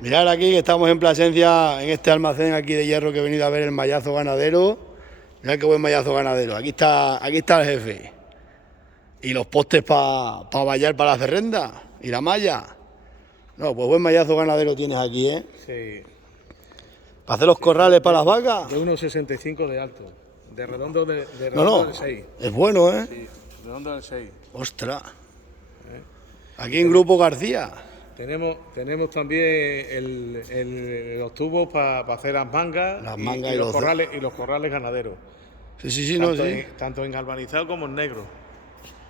Mirad aquí que estamos en Plasencia, en este almacén aquí de hierro que he venido a ver el mallazo ganadero. Mirad qué buen mallazo ganadero. Aquí está el jefe. Y los postes para vallar para la cerrenda. Y la malla. No, pues buen mallazo ganadero tienes aquí, ¿eh? Sí. Para hacer los corrales para las vacas. De 1,65 de alto. De redondo, No, del 6. es bueno, ¿eh? Sí, redondo del 6. Ostras. Aquí en Grupo García. Tenemos también los tubos para hacer las mangas, Las mangas y los corrales ganaderos. Sí, no, sí. Tanto en galvanizado como en negro.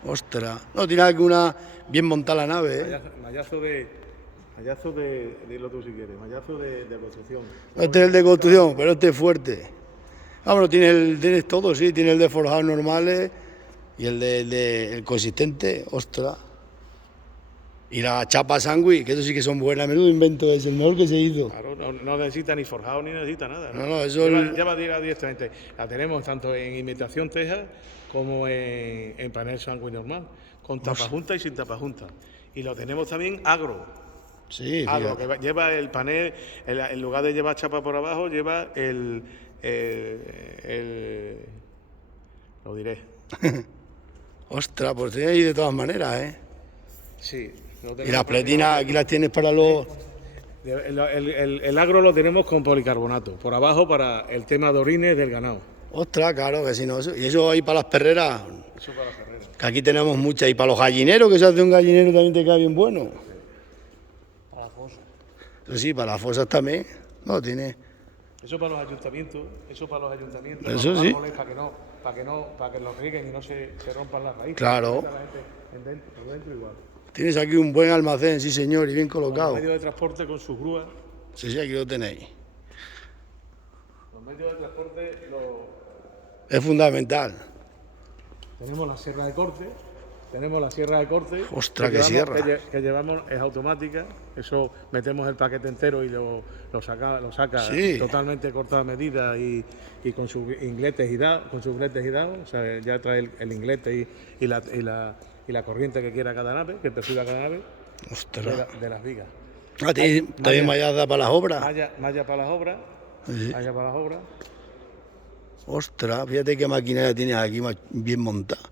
Ostras. No, tiene aquí una bien montada la nave, ¿eh? Mallazo dilo tú si quieres, mallazo de construcción. Este es el de construcción, pero este es fuerte. Bueno, tienes todo, sí. Tiene el de forjados normales y el consistente. Ostras. Y la chapa sangui, que eso sí que son buenas. Menudo invento es el mejor que se hizo. Claro, no necesita ni forjado ni necesita nada. No, eso lleva directamente. La tenemos tanto en imitación teja como en panel sangui normal, con tapajunta y sin tapajunta. Y lo tenemos también agro. Sí, Agro, que lleva el panel, en lugar de llevar chapa por abajo, lleva lo diré. Ostras, pues tiene ahí de todas maneras, ¿eh? Sí. Y las pletinas aquí las tienes para los... El agro lo tenemos con policarbonato, por abajo para el tema de orines del ganado. Ostras, claro, que si no... Y eso ahí para las perreras. Eso para las perreras. Que aquí tenemos muchas. Y para los gallineros, que se hace un gallinero también te queda bien bueno. Para la fosa. Eso sí, para las fosas también. No, tiene... Eso para los ayuntamientos. Eso para los ayuntamientos. Eso los sí. árboles, para que los rieguen y no se rompan las raíces. Claro. La gente por dentro igual. Tienes aquí un buen almacén, sí señor, y bien colocado. Los medios de transporte con sus grúas. Sí, aquí lo tenéis. Los medios de transporte Es fundamental. tenemos la sierra de corte. Tenemos la sierra de corte. Ostras, qué sierra. Que llevamos, es automática. Eso metemos el paquete entero y lo saca Sí. totalmente cortado a medida y con sus ingletes y dados. O sea, ya trae el inglete y la corriente que quiera cada nave, que perfila cada nave. Ostras. De las vigas. Ah, también mallada para las obras. Malla para las obras. Sí. Malla para las obras. Ostras, fíjate qué maquinaria tienes aquí bien montada.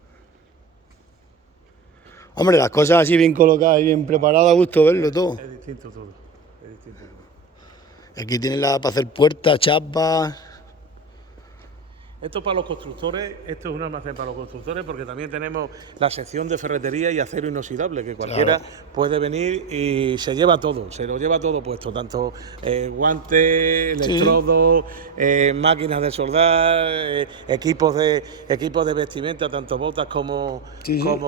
Hombre, las cosas así bien colocadas y bien preparadas, a gusto verlo todo. Es distinto todo. Aquí tienes para hacer puertas, chapas. Esto para los constructores, esto es un almacén para los constructores porque también tenemos la sección de ferretería y acero inoxidable, que cualquiera puede venir y se lleva todo, se lo lleva todo puesto, tanto guantes, electrodos, máquinas de soldar, equipos de vestimenta, tanto botas como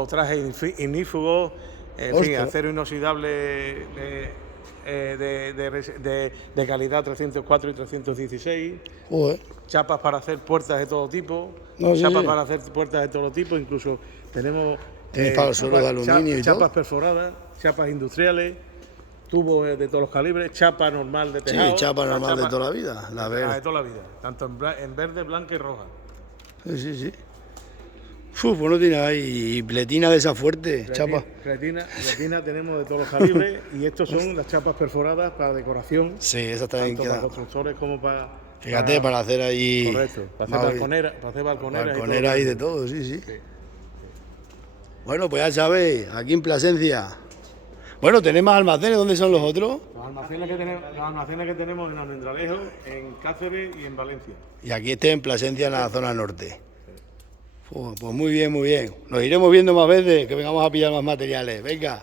trajes ignífugos, en fin, acero inoxidable de calidad 304 y 316. Joder. Chapas para hacer puertas de todo tipo, para hacer puertas de todo tipo, incluso tenemos para los suelos de aluminio y chapas todo. perforadas, chapas industriales, tubos de todos los calibres, chapa normal de tejado. Sí, chapa normal de toda la vida, la verde. De toda la vida, tanto en verde, blanca y roja. Sí. Pues no tiene ahí, y pletina de esa fuerte, chapa. Pletina tenemos de todos los calibres y estos son las chapas perforadas para decoración. Sí, esas también tanto quedan. para constructores como para... Fíjate, para hacer ahí... Correcto, para hacer balconeras. Balconeras y de todo, sí. Bueno, pues ya sabéis, aquí en Plasencia. Bueno, ¿tenéis más almacenes? ¿Dónde son los otros? Los almacenes que tenemos en Almendralejo, en Cáceres y en Valencia. Y aquí en Plasencia, en la zona norte. Pues muy bien. Nos iremos viendo más veces, que vengamos a pillar más materiales. Venga.